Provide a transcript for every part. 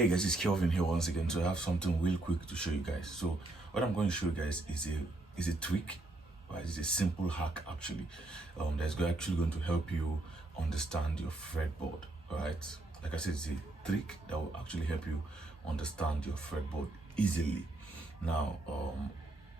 Hey guys, it's Kelvin here once again. So I have something real quick to show you guys. So what I'm going to show you guys is a tweak, right? It's a simple hack actually, that's actually going to help you understand your fretboard, right? Like I said, it's a trick that will actually help you understand your fretboard easily. Now,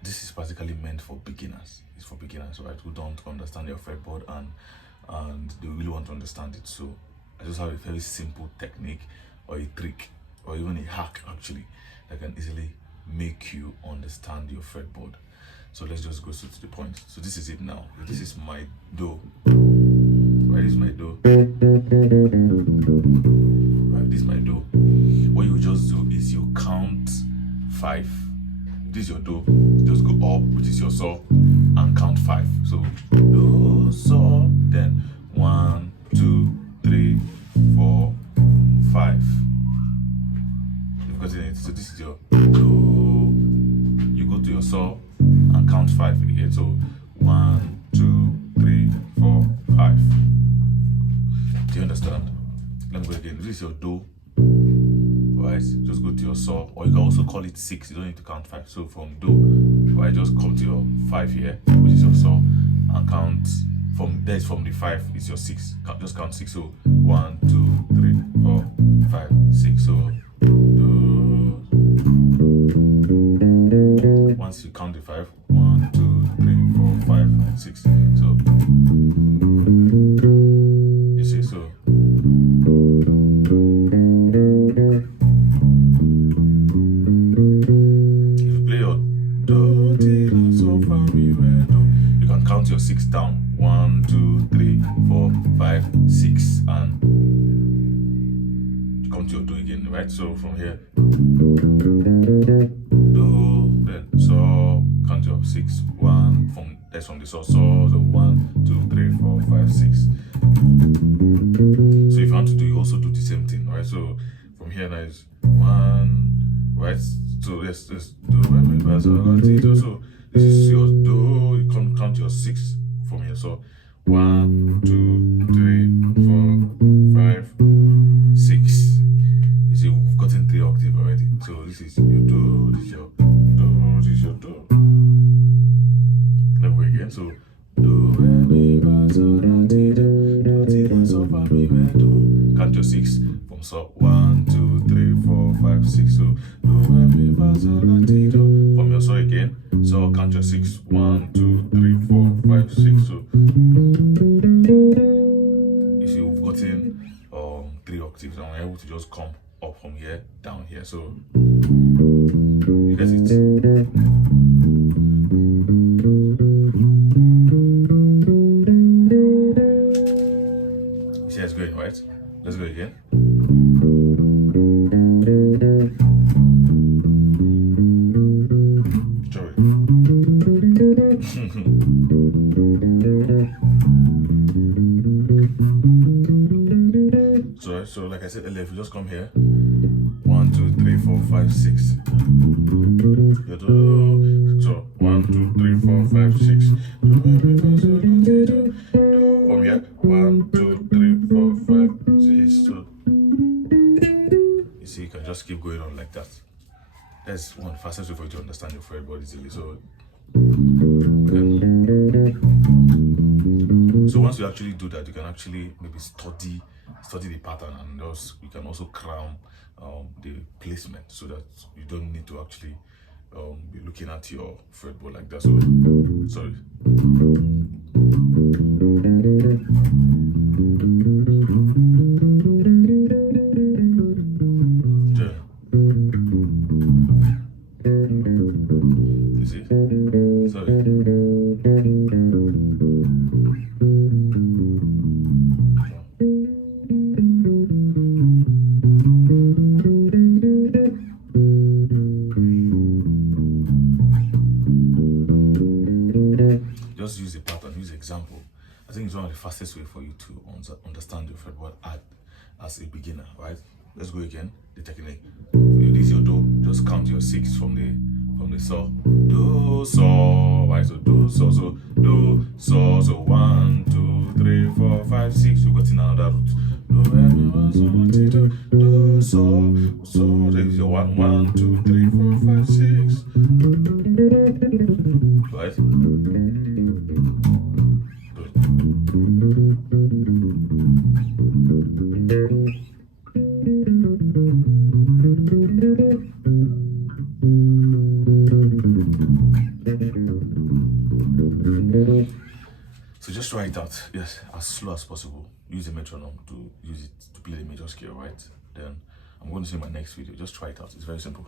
this is particularly meant for beginners. It's for beginners, right? Who don't understand your fretboard and they really want to understand it. So I just have a very simple technique or a trick or even a hack actually that can easily make you understand your fretboard. So let's just go straight to the point. So this is it now. This is my do. Right, this is my do. Right, this is my do. What you just do is you count 5. This is your do. Just go up, which is your saw, and count 5. So do, saw, then 1, 2, 3, 4, 5. You've gotten it. So this is your do. You go to your saw and count 5 again. So 1, 2, 3, 4, 5. Do you understand? Let me go again. This is your do. Right? Just go to your saw, or you can also call it 6. You don't need to count 5. So from do, right? Just come to your 5 here, which is your saw, and count from there. From the 5 is your 6. Just count 6. So 1, 2, 3, 4, 5, 6. So do. Once you count the 5, 1, 2, 3, 4, 5, and 6. So you see, so if you play your do, ti, la, so, fa, mi, re, do, you can count your 6 down. 1, 2, 3, 4, 5, 6, and you come to your do again, right? So from here, do, then so count your 6, 1, from the saw, so 1, 2, 3, 4, 5, 6. So if you want to do, you also do the same thing, right? So from here now is 1, right? So let's do, so this is your do. You can count your 6 from here. So 1, 2, 3, 4, 5, 6. You see, we've gotten 3 octaves already. So this is your do, this is your do, this is your do. Let me go again. So do, re, mi, fa, sol, la, ti, do, ti, la, so, fa, mi, re, do. Count your 6 from so 1, 2, 3, 4, 5, 6. So do, re, mi, fa, sol, la, ti, do. From your saw again. So count your 6. 1, 2, 3, 4, 5, 6. So you see, we've gotten 3 octaves, and we're able to just come up from here down here. So you get it. You see, it's going right. Let's go again. Sorry. So like I said earlier, if you just come here, 1, 2, 3, 4, 5, 6. So 1, 2, 3, 4, 5, 6. From here, 1, 2, 3, 4, 5, 6. So you see, you can just keep going on like that. That's one of the fastest way for you to understand your fretboard easily. So once you actually do that, you can actually maybe study the pattern, and you can also crown the placement, so that you don't need to actually be looking at your fretboard like that. So sorry. Yeah. You see? Sorry. Just use a pattern, use an example. I think it's one of the fastest way for you to understand your fretboard as a beginner, right? Let's go again. The technique. This is your do. Just count your 6 from the saw. Do, saw, right? So do, saw, so do, saw, so 1, 2, 3, 4, 5, 6. You've got in another root. Do, re, mi, fa, sol, la, ti, do, sol, sol. There's your 1, 1, 2, 3, 4, 5, 6. Right? So just try it out, yes, as slow as possible. Use a metronome to use it to play the major scale, right? Then I'm going to see my next video. Just try it out. It's very simple.